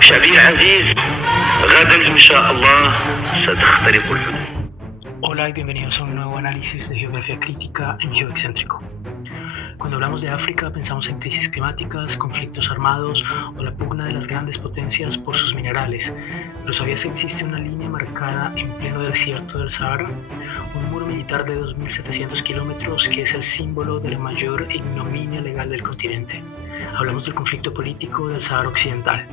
شعبي العزيز، غدا إن شاء الله ستخترق الحدود. Hola y bienvenidos a un nuevo análisis de geografía crítica en Geoexcéntrico. Cuando hablamos de África pensamos en crisis climáticas, conflictos armados o la pugna de las grandes potencias por sus minerales. Pero ¿sabías que existe una línea marcada en pleno desierto del Sahara? Un muro militar de 2.700 kilómetros que es el símbolo de la mayor ignominia legal del continente. Hablamos del conflicto político del Sahara Occidental.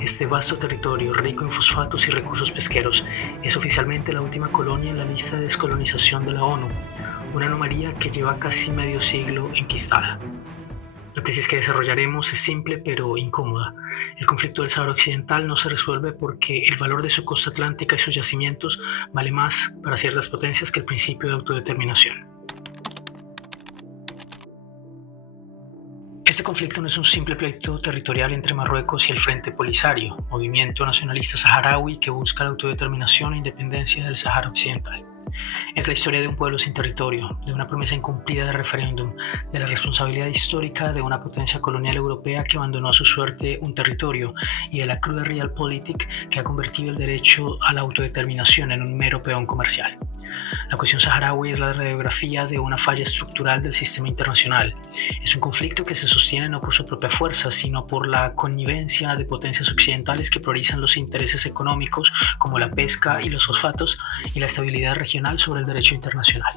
Este vasto territorio, rico en fosfatos y recursos pesqueros, es oficialmente la última colonia en la lista de descolonización de la ONU, una anomalía que lleva casi medio siglo enquistada. La tesis que desarrollaremos es simple pero incómoda. El conflicto del Sahara Occidental no se resuelve porque el valor de su costa atlántica y sus yacimientos vale más para ciertas potencias que el principio de autodeterminación. Este conflicto no es un simple pleito territorial entre Marruecos y el Frente Polisario, movimiento nacionalista saharaui que busca la autodeterminación e independencia del Sahara Occidental. Es la historia de un pueblo sin territorio, de una promesa incumplida de referéndum, de la responsabilidad histórica de una potencia colonial europea que abandonó a su suerte un territorio y de la cruda realpolitik que ha convertido el derecho a la autodeterminación en un mero peón comercial. La cuestión saharaui es la radiografía de una falla estructural del sistema internacional. Es un conflicto que se sostiene no por su propia fuerza, sino por la connivencia de potencias occidentales que priorizan los intereses económicos como la pesca y los fosfatos y la estabilidad regional sobre el derecho internacional.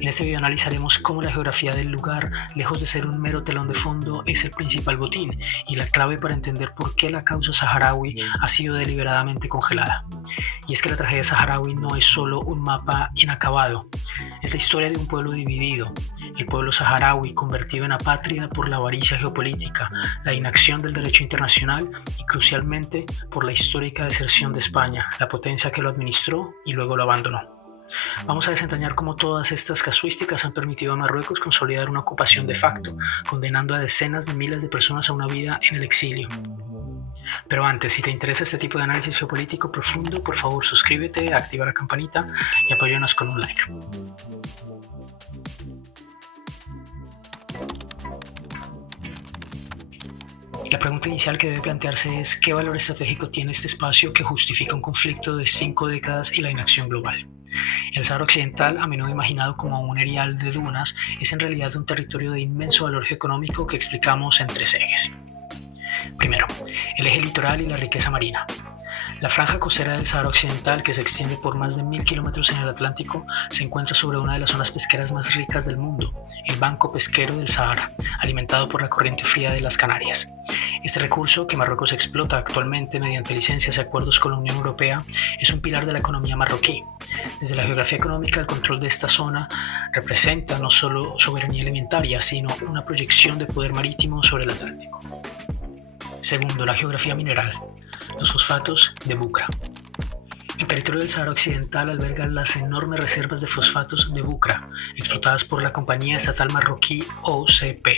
En este video analizaremos cómo la geografía del lugar, lejos de ser un mero telón de fondo, es el principal botín y la clave para entender por qué la causa saharaui ha sido deliberadamente congelada. Y es que la tragedia saharaui no es solo un mapa inacabado, es la historia de un pueblo dividido, el pueblo saharaui convertido en apátrida por la avaricia geopolítica, la inacción del derecho internacional y crucialmente por la histórica deserción de España, la potencia que lo administró y luego lo abandonó. Vamos a desentrañar cómo todas estas casuísticas han permitido a Marruecos consolidar una ocupación de facto, condenando a decenas de miles de personas a una vida en el exilio. Pero antes, si te interesa este tipo de análisis geopolítico profundo, por favor suscríbete, activa la campanita y apóyanos con un like. La pregunta inicial que debe plantearse es ¿qué valor estratégico tiene este espacio que justifica un conflicto de 5 décadas y la inacción global? El Sahara Occidental, a menudo imaginado como un erial de dunas, es en realidad un territorio de inmenso valor geoeconómico que explicamos en 3 ejes. Primero, el eje litoral y la riqueza marina. La franja costera del Sahara Occidental, que se extiende por más de 1.000 kilómetros en el Atlántico, se encuentra sobre una de las zonas pesqueras más ricas del mundo, el Banco Pesquero del Sahara, alimentado por la corriente fría de las Canarias. Este recurso, que Marruecos explota actualmente mediante licencias y acuerdos con la Unión Europea, es un pilar de la economía marroquí. Desde la geografía económica, el control de esta zona representa no solo soberanía alimentaria, sino una proyección de poder marítimo sobre el Atlántico. Segundo, la geografía mineral. Los fosfatos de Bucra. El territorio del Sahara Occidental alberga las enormes reservas de fosfatos de Bucra, explotadas por la compañía estatal marroquí OCP.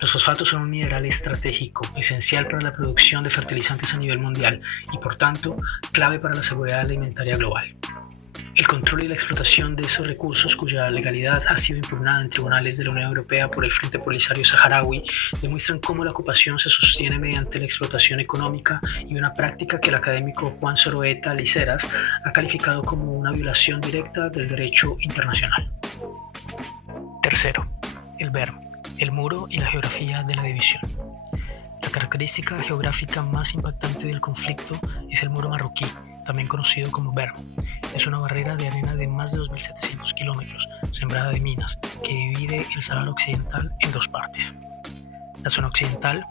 Los fosfatos son un mineral estratégico, esencial para la producción de fertilizantes a nivel mundial y, por tanto, clave para la seguridad alimentaria global. El control y la explotación de esos recursos, cuya legalidad ha sido impugnada en tribunales de la Unión Europea por el Frente Polisario Saharaui, demuestran cómo la ocupación se sostiene mediante la explotación económica y una práctica que el académico Juan Soroeta Liceras ha calificado como una violación directa del derecho internacional. Tercero, el BERM, el muro y la geografía de la división. La característica geográfica más impactante del conflicto es el muro marroquí, también conocido como BERM. Es una barrera de arena de más de 2.700 kilómetros, sembrada de minas, que divide el Sahara Occidental en 2 partes. La zona occidental,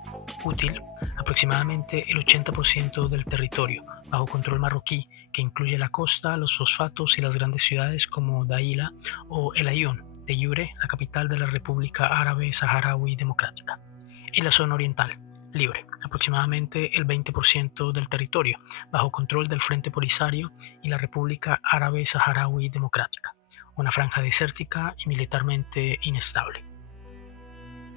útil, aproximadamente el 80% del territorio, bajo control marroquí, que incluye la costa, los fosfatos y las grandes ciudades como Daila o El Aaiún, de iure la capital de la República Árabe Saharaui Democrática. Y la zona oriental, libre, aproximadamente el 20% del territorio, bajo control del Frente Polisario y la República Árabe Saharaui Democrática, una franja desértica y militarmente inestable.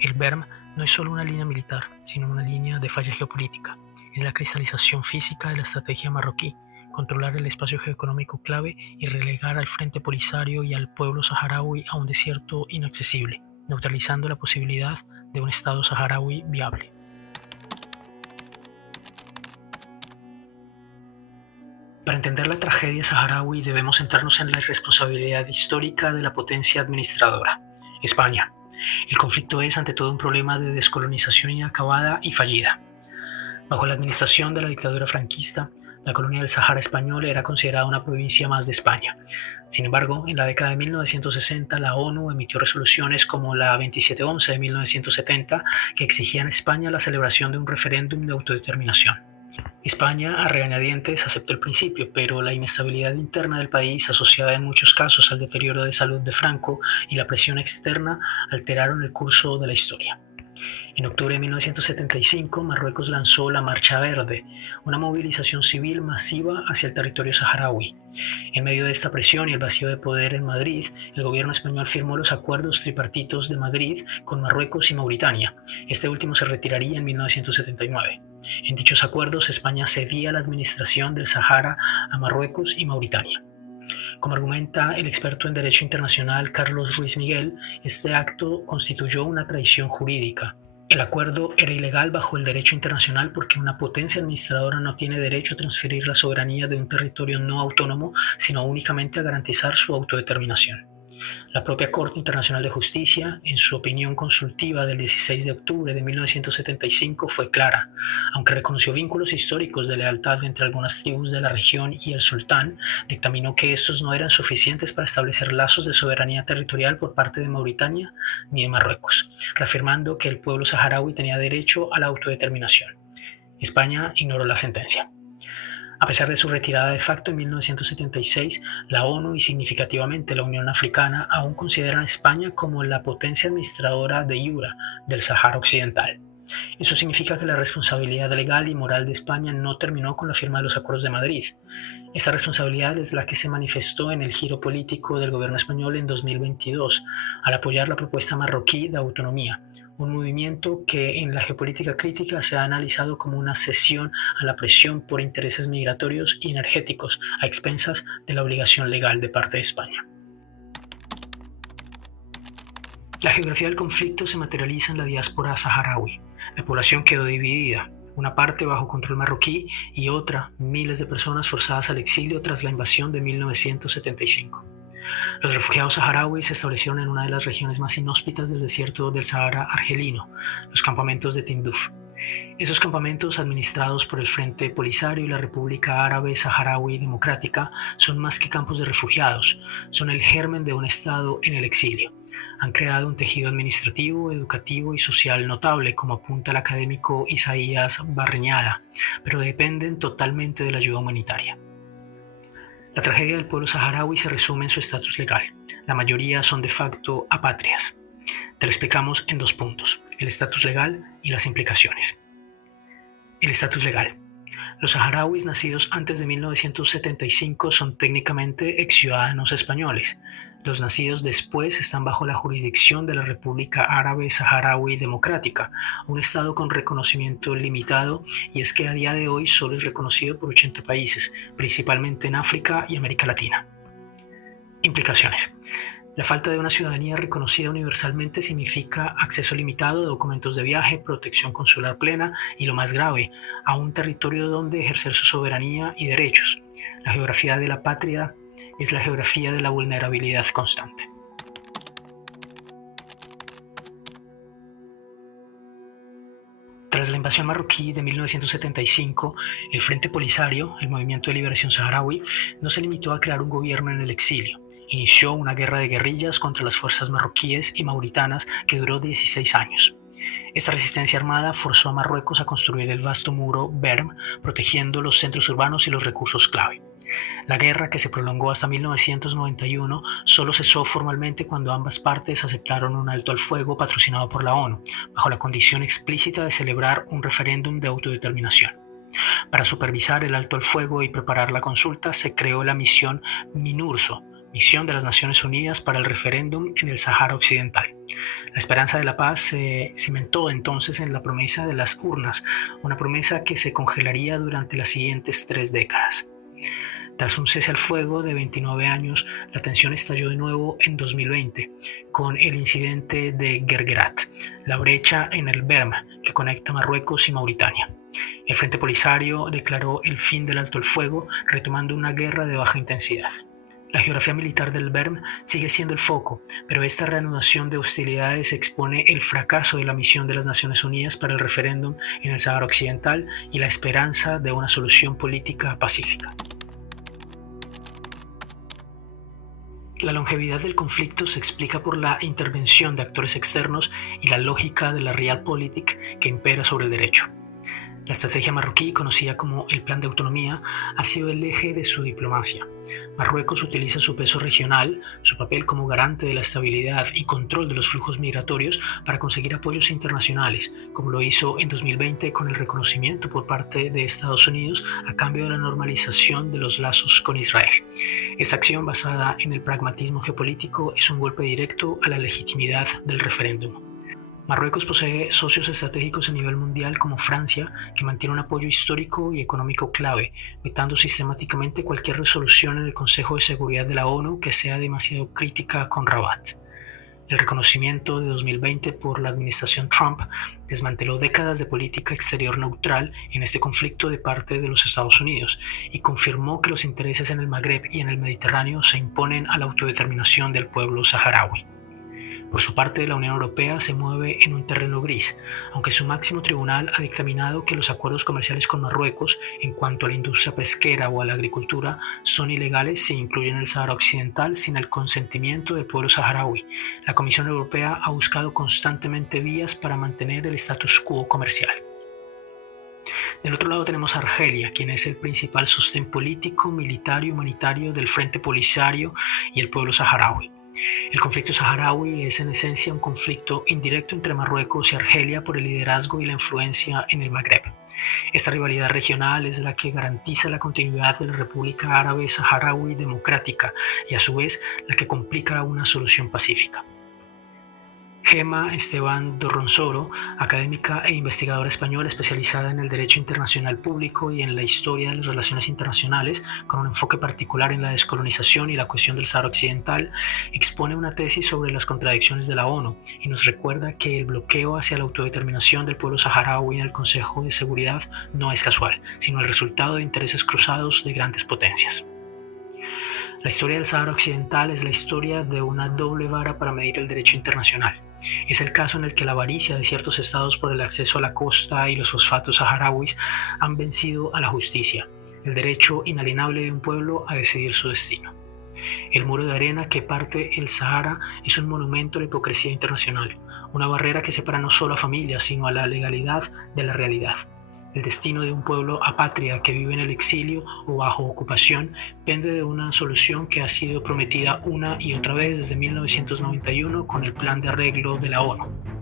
El BERM no es solo una línea militar, sino una línea de falla geopolítica. Es la cristalización física de la estrategia marroquí, controlar el espacio geoeconómico clave y relegar al Frente Polisario y al pueblo saharaui a un desierto inaccesible, neutralizando la posibilidad de un Estado saharaui viable. Para entender la tragedia saharaui debemos centrarnos en la irresponsabilidad histórica de la potencia administradora, España. El conflicto es ante todo un problema de descolonización inacabada y fallida. Bajo la administración de la dictadura franquista, la colonia del Sahara español era considerada una provincia más de España. Sin embargo, en la década de 1960, la ONU emitió resoluciones como la 2711 de 1970 que exigían a España la celebración de un referéndum de autodeterminación. España, a regañadientes, aceptó el principio, pero la inestabilidad interna del país, asociada en muchos casos al deterioro de salud de Franco y la presión externa, alteraron el curso de la historia. En octubre de 1975, Marruecos lanzó la Marcha Verde, una movilización civil masiva hacia el territorio saharaui. En medio de esta presión y el vacío de poder en Madrid, el gobierno español firmó los acuerdos tripartitos de Madrid con Marruecos y Mauritania. Este último se retiraría en 1979. En dichos acuerdos, España cedía la administración del Sahara a Marruecos y Mauritania. Como argumenta el experto en Derecho Internacional Carlos Ruiz Miguel, este acto constituyó una traición jurídica. El acuerdo era ilegal bajo el derecho internacional porque una potencia administradora no tiene derecho a transferir la soberanía de un territorio no autónomo, sino únicamente a garantizar su autodeterminación. La propia Corte Internacional de Justicia, en su opinión consultiva del 16 de octubre de 1975, fue clara. Aunque reconoció vínculos históricos de lealtad entre algunas tribus de la región y el sultán, dictaminó que estos no eran suficientes para establecer lazos de soberanía territorial por parte de Mauritania ni de Marruecos, reafirmando que el pueblo saharaui tenía derecho a la autodeterminación. España ignoró la sentencia. A pesar de su retirada de facto en 1976, la ONU y significativamente la Unión Africana aún consideran a España como la potencia administradora de jure del Sahara Occidental. Eso significa que la responsabilidad legal y moral de España no terminó con la firma de los Acuerdos de Madrid. Esta responsabilidad es la que se manifestó en el giro político del gobierno español en 2022, al apoyar la propuesta marroquí de autonomía, un movimiento que en la geopolítica crítica se ha analizado como una cesión a la presión por intereses migratorios y energéticos a expensas de la obligación legal de parte de España. La geografía del conflicto se materializa en la diáspora saharaui. La población quedó dividida, una parte bajo control marroquí y otra, miles de personas forzadas al exilio tras la invasión de 1975. Los refugiados saharauis se establecieron en una de las regiones más inhóspitas del desierto del Sahara argelino, los campamentos de Tinduf. Esos campamentos, administrados por el Frente Polisario y la República Árabe Saharaui Democrática, son más que campos de refugiados, son el germen de un Estado en el exilio. Han creado un tejido administrativo, educativo y social notable, como apunta el académico Isaías Barreñada, pero dependen totalmente de la ayuda humanitaria. La tragedia del pueblo saharaui se resume en su estatus legal. La mayoría son de facto apátridas. Te lo explicamos en 2 puntos: el estatus legal y las implicaciones. El estatus legal. Los saharauis nacidos antes de 1975 son técnicamente ex-ciudadanos españoles. Los nacidos después están bajo la jurisdicción de la República Árabe Saharaui Democrática, un estado con reconocimiento limitado, y es que a día de hoy solo es reconocido por 80 países, principalmente en África y América Latina. Implicaciones. La falta de una ciudadanía reconocida universalmente significa acceso limitado a documentos de viaje, protección consular plena y, lo más grave, a un territorio donde ejercer su soberanía y derechos. La geografía de la patria es la geografía de la vulnerabilidad constante. Tras la invasión marroquí de 1975, el Frente Polisario, el Movimiento de Liberación Saharaui, no se limitó a crear un gobierno en el exilio. Inició una guerra de guerrillas contra las fuerzas marroquíes y mauritanas que duró 16 años. Esta resistencia armada forzó a Marruecos a construir el vasto muro Berm, protegiendo los centros urbanos y los recursos clave. La guerra, que se prolongó hasta 1991, solo cesó formalmente cuando ambas partes aceptaron un alto al fuego patrocinado por la ONU, bajo la condición explícita de celebrar un referéndum de autodeterminación. Para supervisar el alto al fuego y preparar la consulta, se creó la misión MINURSO, Misión de las Naciones Unidas para el Referéndum en el Sahara Occidental. La esperanza de la paz se cimentó entonces en la promesa de las urnas, una promesa que se congelaría durante las siguientes 3 décadas. Tras un cese al fuego de 29 años, la tensión estalló de nuevo en 2020 con el incidente de Guerguerat, la brecha en el Berm que conecta Marruecos y Mauritania. El Frente Polisario declaró el fin del alto el fuego, retomando una guerra de baja intensidad. La geografía militar del Berm sigue siendo el foco, pero esta reanudación de hostilidades expone el fracaso de la misión de las Naciones Unidas para el referéndum en el Sáhara Occidental y la esperanza de una solución política pacífica. La longevidad del conflicto se explica por la intervención de actores externos y la lógica de la realpolitik que impera sobre el derecho. La estrategia marroquí, conocida como el Plan de Autonomía, ha sido el eje de su diplomacia. Marruecos utiliza su peso regional, su papel como garante de la estabilidad y control de los flujos migratorios para conseguir apoyos internacionales, como lo hizo en 2020 con el reconocimiento por parte de Estados Unidos a cambio de la normalización de los lazos con Israel. Esta acción, basada en el pragmatismo geopolítico, es un golpe directo a la legitimidad del referéndum. Marruecos posee socios estratégicos a nivel mundial como Francia, que mantiene un apoyo histórico y económico clave, vetando sistemáticamente cualquier resolución en el Consejo de Seguridad de la ONU que sea demasiado crítica con Rabat. El reconocimiento de 2020 por la administración Trump desmanteló décadas de política exterior neutral en este conflicto de parte de los Estados Unidos y confirmó que los intereses en el Magreb y en el Mediterráneo se imponen a la autodeterminación del pueblo saharaui. Por su parte, la Unión Europea se mueve en un terreno gris, aunque su máximo tribunal ha dictaminado que los acuerdos comerciales con Marruecos en cuanto a la industria pesquera o a la agricultura son ilegales si incluyen el Sáhara Occidental sin el consentimiento del pueblo saharaui. La Comisión Europea ha buscado constantemente vías para mantener el status quo comercial. Del otro lado tenemos a Argelia, quien es el principal sostén político, militar y humanitario del Frente Polisario y el pueblo saharaui. El conflicto saharaui es en esencia un conflicto indirecto entre Marruecos y Argelia por el liderazgo y la influencia en el Magreb. Esta rivalidad regional es la que garantiza la continuidad de la República Árabe Saharaui Democrática y a su vez la que complica una solución pacífica. Gema Esteban Dorronsoro, académica e investigadora española especializada en el derecho internacional público y en la historia de las relaciones internacionales, con un enfoque particular en la descolonización y la cuestión del Sáhara Occidental, expone una tesis sobre las contradicciones de la ONU y nos recuerda que el bloqueo hacia la autodeterminación del pueblo saharaui en el Consejo de Seguridad no es casual, sino el resultado de intereses cruzados de grandes potencias. La historia del Sáhara Occidental es la historia de una doble vara para medir el derecho internacional. Es el caso en el que la avaricia de ciertos estados por el acceso a la costa y los fosfatos saharauis han vencido a la justicia, el derecho inalienable de un pueblo a decidir su destino. El muro de arena que parte el Sahara es un monumento a la hipocresía internacional, una barrera que separa no solo a familias, sino a la legalidad de la realidad. El destino de un pueblo apátrida que vive en el exilio o bajo ocupación pende de una solución que ha sido prometida una y otra vez desde 1991 con el Plan de Arreglo de la ONU.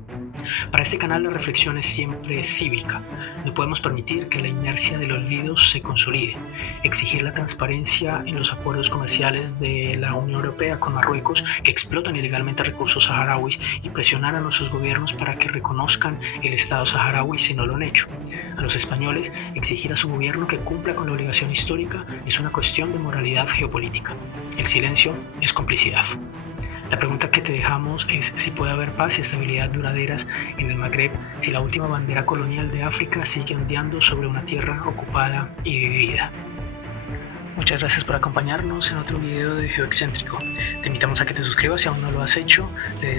Para este canal la reflexión es siempre cívica. No podemos permitir que la inercia del olvido se consolide. Exigir la transparencia en los acuerdos comerciales de la Unión Europea con Marruecos que explotan ilegalmente recursos saharauis y presionar a nuestros gobiernos para que reconozcan el Estado saharaui si no lo han hecho. A los españoles, exigir a su gobierno que cumpla con la obligación histórica es una cuestión de moralidad geopolítica. El silencio es complicidad. La pregunta que te dejamos es si puede haber paz y estabilidad duraderas en el Magreb si la última bandera colonial de África sigue ondeando sobre una tierra ocupada y dividida. Muchas gracias por acompañarnos en otro video de Geoexcéntrico. Te invitamos a que te suscribas si aún no lo has hecho, le des